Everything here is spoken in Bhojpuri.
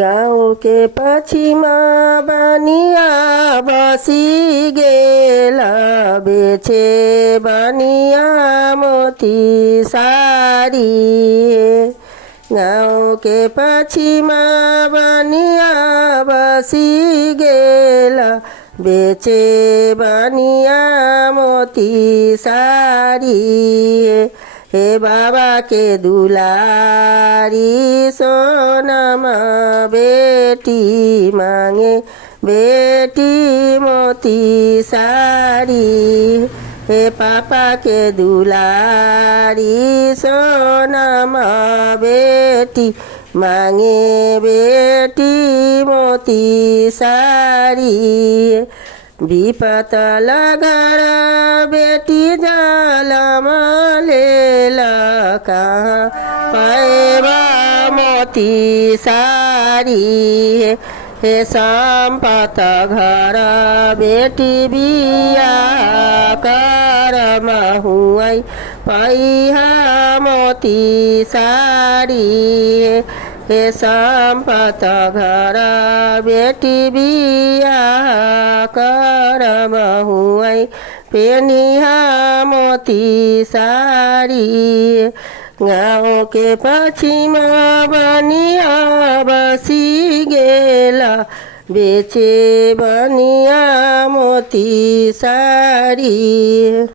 गाउँ के पछिमा बनिया बसी गेला बेचे बनिया मोती सारी। गाउँ के पछिमा बनिया बसी गेला बेचे बनिया मोती सारी। हे बाबा के दुलारी सोनमा बेटी मांगे बेटी मोती सारी। हे पापा के दुलारी सोनमा बेटी मांगे बेटी मोती सारी। विपत लगार बेटी जालमा लेला कहाँ पाएबा मोती सारी। हे सम्पत घर बेटी बिया करमा हुई पैहा मोती सारी। हे सम्पत घर बेटी बिया करमा हुई पेनिहा मोती सारी। गाउँ के पछिमा बनिया बसी गेला बेचे बनिया मोती सारी।